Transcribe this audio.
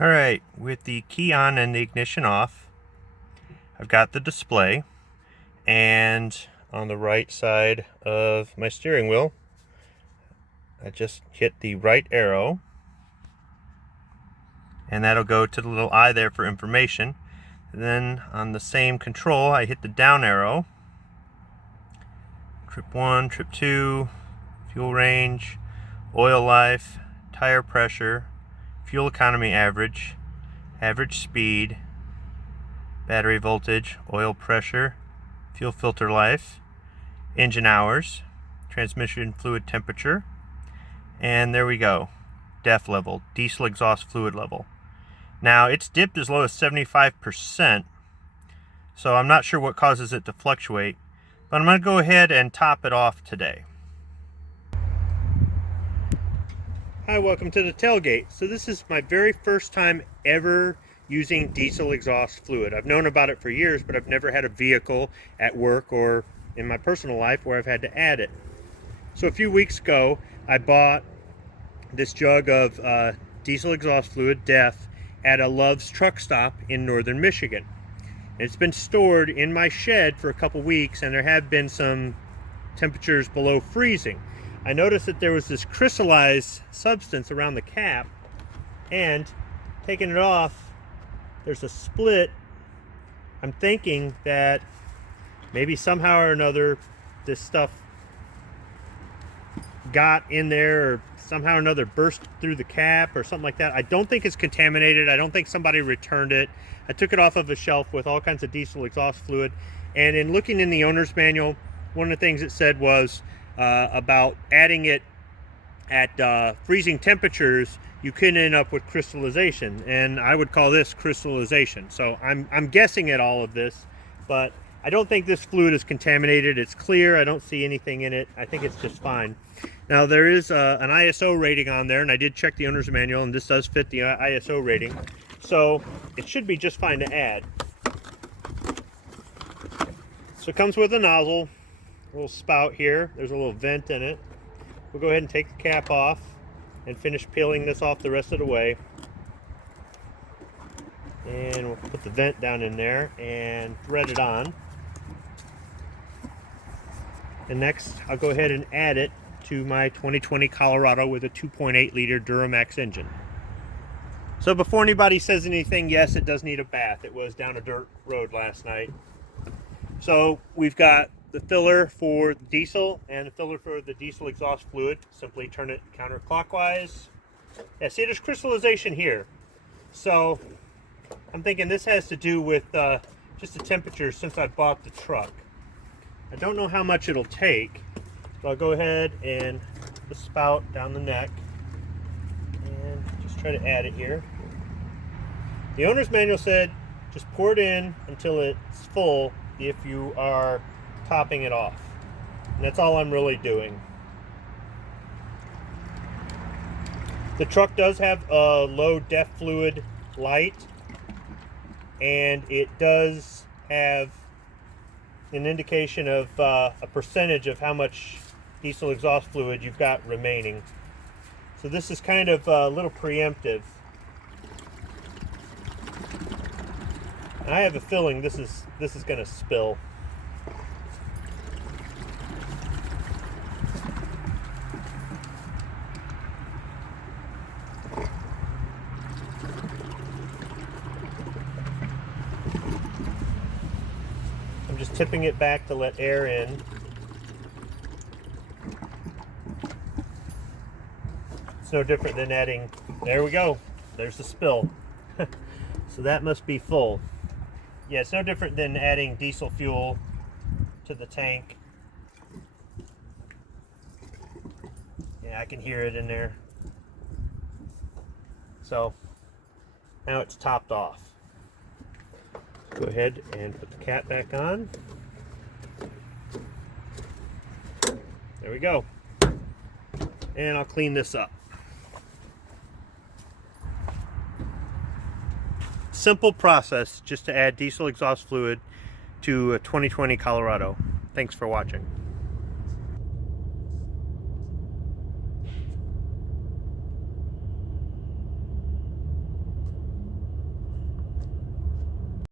Alright, with the key on and the ignition off, I've got the display, and on the right side of my steering wheel, I just hit the right arrow, and that'll go to the little eye there for information. And then on the same control, I hit the down arrow. Trip 1, trip 2, fuel range, oil life, tire pressure, fuel economy average, average speed, battery voltage, oil pressure, fuel filter life, engine hours, transmission fluid temperature, and there we go. DEF level, diesel exhaust fluid level. Now it's dipped as low as 75%, so I'm not sure what causes it to fluctuate, but I'm going to go ahead and top it off today. Hi, welcome to the tailgate. So this is my very first time ever using diesel exhaust fluid. I've known about it for years, but I've never had a vehicle at work or in my personal life where I've had to add it. So a few weeks ago, I bought this jug of diesel exhaust fluid, DEF, at a Love's truck stop in northern Michigan. It's been stored in my shed for a couple weeks, and there have been some temperatures below freezing. I noticed that there was this crystallized substance around the cap, and taking it off, there's a split. I'm thinking that maybe somehow or another this stuff got in there, or somehow or another burst through the cap or something like that. I don't think it's contaminated. I don't think somebody returned it. I took it off of a shelf with all kinds of diesel exhaust fluid, and in looking in the owner's manual, one of the things it said was about adding it at freezing temperatures, you can end up with crystallization, and I would call this crystallization. So I'm guessing at all of this, but I don't think this fluid is contaminated. It's clear. I don't see anything in it. I think it's just fine. Now there is an ISO rating on there, and I did check the owner's manual, and this does fit the ISO rating, so it should be just fine to add. So it comes with a nozzle, a little spout here. There's a little vent in it. We'll go ahead and take the cap off and finish peeling this off the rest of the way. And we'll put the vent down in there and thread it on. And next, I'll go ahead and add it to my 2020 Colorado with a 2.8 liter Duramax engine. So before anybody says anything, yes, it does need a bath. It was down a dirt road last night. So we've got the filler for diesel and the filler for the diesel exhaust fluid. Simply turn it counterclockwise. Yeah, see, there's crystallization here. So I'm thinking this has to do with just the temperature since I bought the truck. I don't know how much it'll take, so I'll go ahead and put the spout down the neck and just try to add it here. The owner's manual said just pour it in until it's full if you are topping it off. And that's all I'm really doing. The truck does have a low DEF fluid light, and it does have an indication of a percentage of how much diesel exhaust fluid you've got remaining. So this is kind of a little preemptive. And I have a feeling this is going to spill. I'm just tipping it back to let air in. It's no different than adding, there we go, there's the spill. So that must be full. Yeah, it's no different than adding diesel fuel to the tank. Yeah, I can hear it in there. So now it's topped off. Go ahead and put the cap back on. There we go. And I'll clean this up. Simple process just to add diesel exhaust fluid to a 2020 Colorado. Thanks for watching.